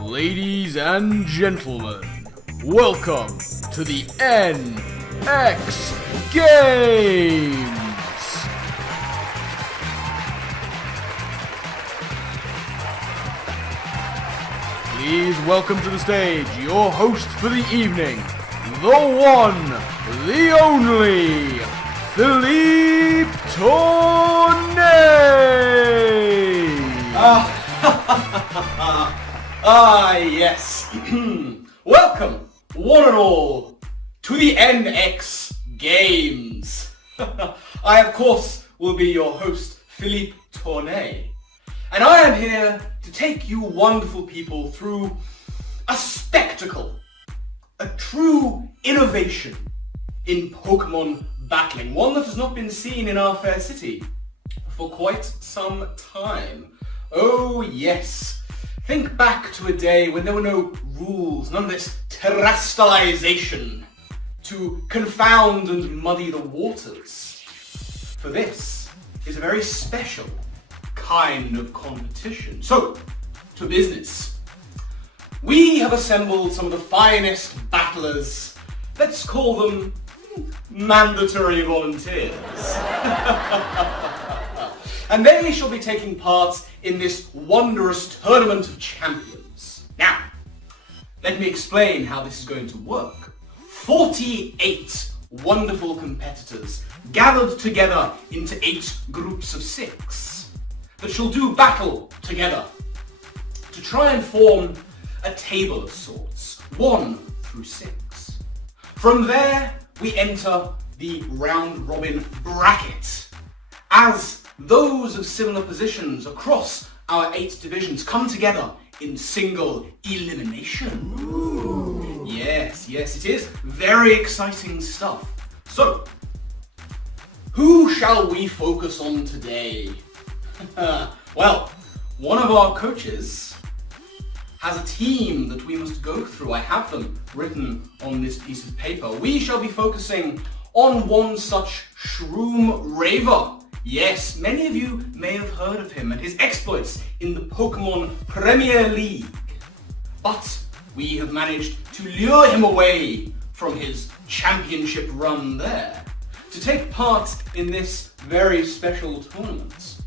Ladies and gentlemen, welcome to the NX Games! Please welcome to the stage your host for the evening, the one, the only, Phillipe Tournée! Yes. Welcome, one and all, to the NX Games. I, of course, will be your host, Phillipe Tournée. And I am here to take you wonderful people through a spectacle, a true innovation in Pokémon battling, one that has not been seen in our fair city for quite some time. Oh yes, think back to a day when there were no rules, none of this terrestrialization to confound and muddy the waters. For this is a very special kind of competition. So, to business. We have assembled some of the finest battlers, let's call them mandatory volunteers. And they shall be taking part in this wondrous tournament of champions. Now, let me explain how this is going to work. 48 wonderful competitors gathered together into 8 groups of 6 that shall do battle together to try and form a table of sorts, 1 through 6. From there, we enter the round-robin bracket, as those of similar positions across our 8 divisions come together in single elimination. Ooh. Yes, it is very exciting stuff. So, who shall we focus on today? Well, one of our coaches has a team that we must go through. I have them written on this piece of paper. We shall be focusing on one such Shroomraver. Yes, many of you may have heard of him and his exploits in the Pokémon Premier League. But we have managed to lure him away from his championship run there to take part in this very special tournament.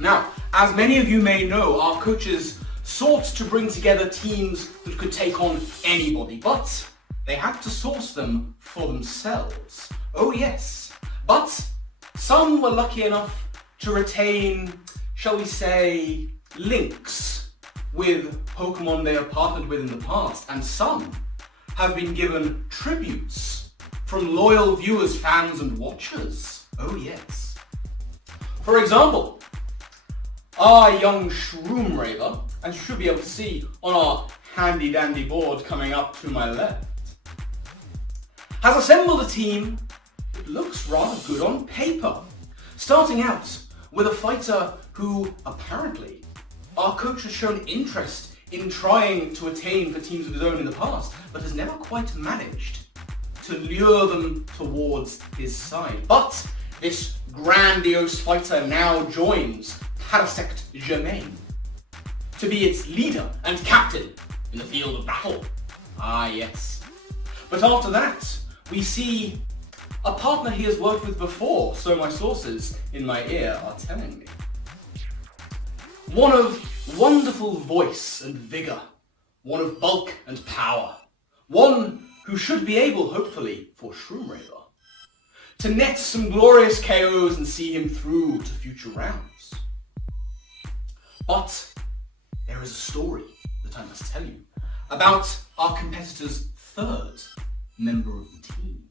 Now, as many of you may know, our coaches sought to bring together teams that could take on anybody, but they had to source them for themselves. Oh yes, but some were lucky enough to retain, shall we say, links with Pokémon they have partnered with in the past, and some have been given tributes from loyal viewers, fans and watchers. Oh yes. For example, our young Shroomraver, as you should be able to see on our handy dandy board coming up to my left, has assembled a team that looks rather good on paper. Starting out with a fighter who, apparently, our coach has shown interest in trying to attain for teams of his own in the past, but has never quite managed to lure them towards his side. But this grandiose fighter now joins Parasect Germain to be its leader and captain in the field of battle. Ah yes. But after that, we see a partner he has worked with before, so my sources in my ear are telling me. One of wonderful voice and vigour, one of bulk and power, one who should be able, hopefully, for Shroomraver, to net some glorious KOs and see him through to future rounds. But there is a story that I must tell you about our competitor's third member of the team.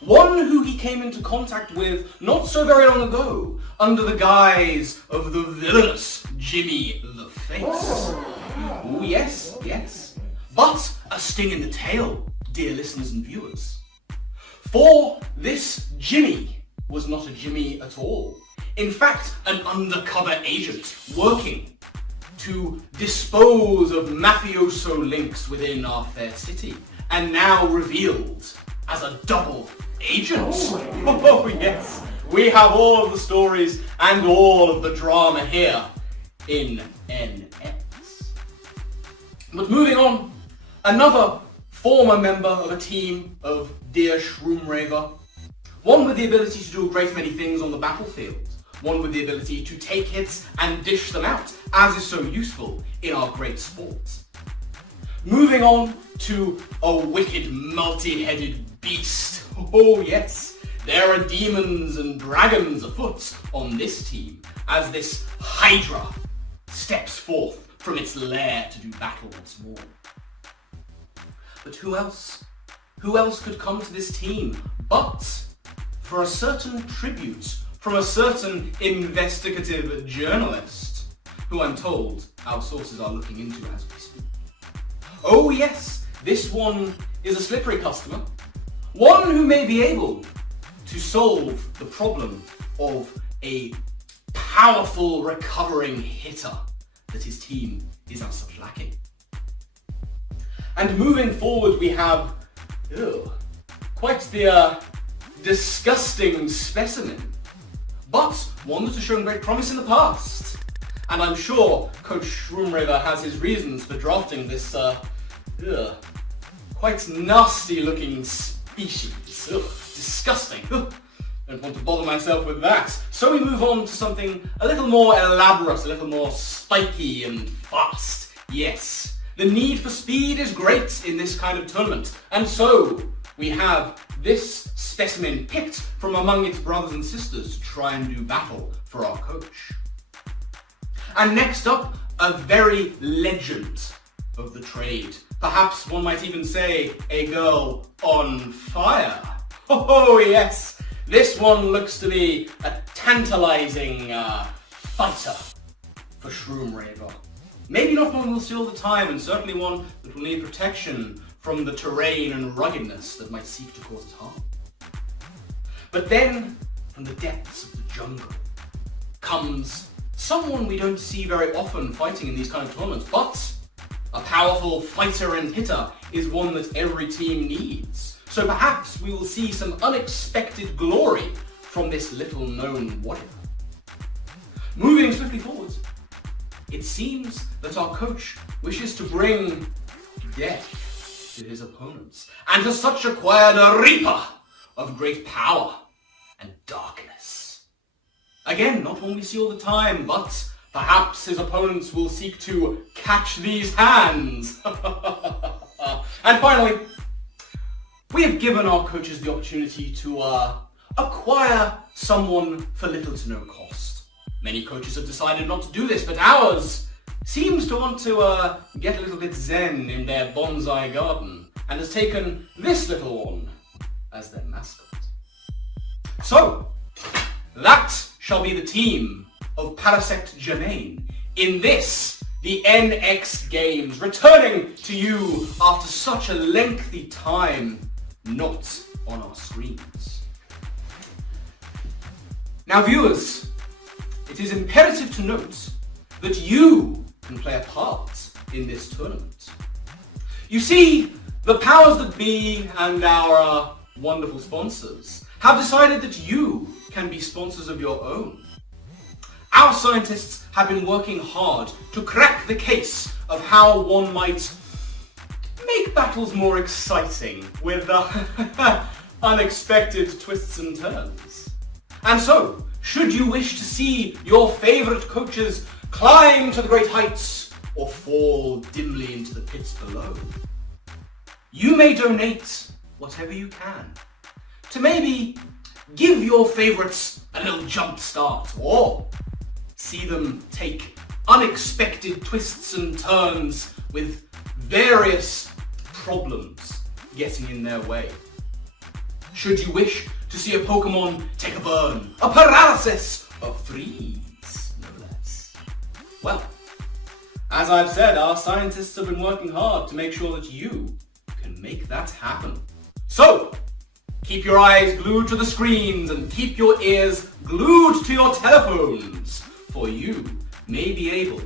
One who he came into contact with not so very long ago under the guise of the villainous Jimmy the Face. Oh yes. But a sting in the tail, dear listeners and viewers. For this Jimmy was not a Jimmy at all. In fact, an undercover agent working to dispose of mafioso links within our fair city, and now revealed as a double agent. Oh yes, we have all of the stories and all of the drama here in NX. But moving on, another former member of a team of dear Shroomraver, one with the ability to do a great many things on the battlefield, one with the ability to take hits and dish them out, as is so useful in our great sport. Moving on to a wicked multi-headed beast. Oh yes, there are demons and dragons afoot on this team, as this Hydra steps forth from its lair to do battle once more. But who else? Who else could come to this team but for a certain tribute from a certain investigative journalist, who I'm told our sources are looking into as we speak. Oh yes, this one is a slippery customer, one who may be able to solve the problem of a powerful recovering hitter that his team is as such lacking. And moving forward we have quite the disgusting specimen, but one that has shown great promise in the past. And I'm sure Coach Shroomraver has his reasons for drafting this quite nasty looking species. Disgusting. Don't want to bother myself with that. So we move on to something a little more elaborate, a little more spiky and fast. Yes, the need for speed is great in this kind of tournament. And so we have this specimen picked from among its brothers and sisters to try and do battle for our coach. And next up, a very legend of the trade. Perhaps one might even say a girl on fire. Oh yes! This one looks to be a tantalizing fighter for Shroomraver. Maybe not one we'll see all the time, and certainly one that will need protection from the terrain and ruggedness that might seek to cause it harm. But then, from the depths of the jungle, comes someone we don't see very often fighting in these kind of tournaments, but a powerful fighter and hitter is one that every team needs. So perhaps we will see some unexpected glory from this little known warrior. Moving swiftly forward, it seems that our coach wishes to bring death to his opponents, and has such acquired a reaper of great power and darkness. Again, not one we see all the time, but perhaps his opponents will seek to catch these hands. And finally, we have given our coaches the opportunity to acquire someone for little to no cost. Many coaches have decided not to do this, but ours seems to want to get a little bit zen in their bonsai garden, and has taken this little one as their mascot. So, that shall be the team of Parasect Germain in this, the NX Games, returning to you after such a lengthy time not on our screens. Now viewers, it is imperative to note that you can play a part in this tournament. You see, the powers that be and our wonderful sponsors have decided that you can be sponsors of your own. Our scientists have been working hard to crack the case of how one might make battles more exciting with unexpected twists and turns. And so, should you wish to see your favourite coaches climb to the great heights or fall dimly into the pits below, you may donate whatever you can to maybe give your favourites a little jump start, or see them take unexpected twists and turns with various problems getting in their way. Should you wish to see a Pokémon take a burn, a paralysis, a freeze, no less. Well, as I've said, our scientists have been working hard to make sure that you can make that happen. So, keep your eyes glued to the screens and keep your ears glued to your telephones, for you may be able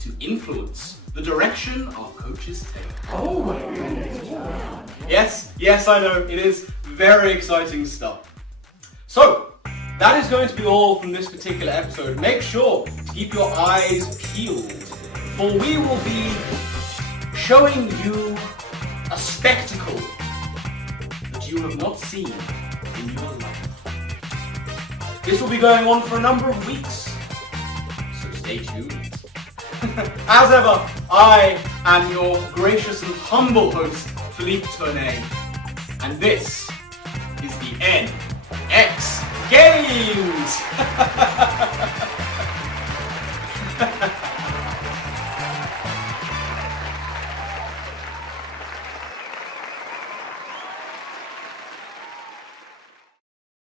to influence the direction our coaches take. Oh my goodness. Yes, I know, it is very exciting stuff. So, that is going to be all from this particular episode. Make sure to keep your eyes peeled, for we will be showing you a spectacle that you have not seen in your life. This will be going on for a number of weeks, so stay tuned. As ever, I am your gracious and humble host, Phillipe Tournée, and this is the NX Games!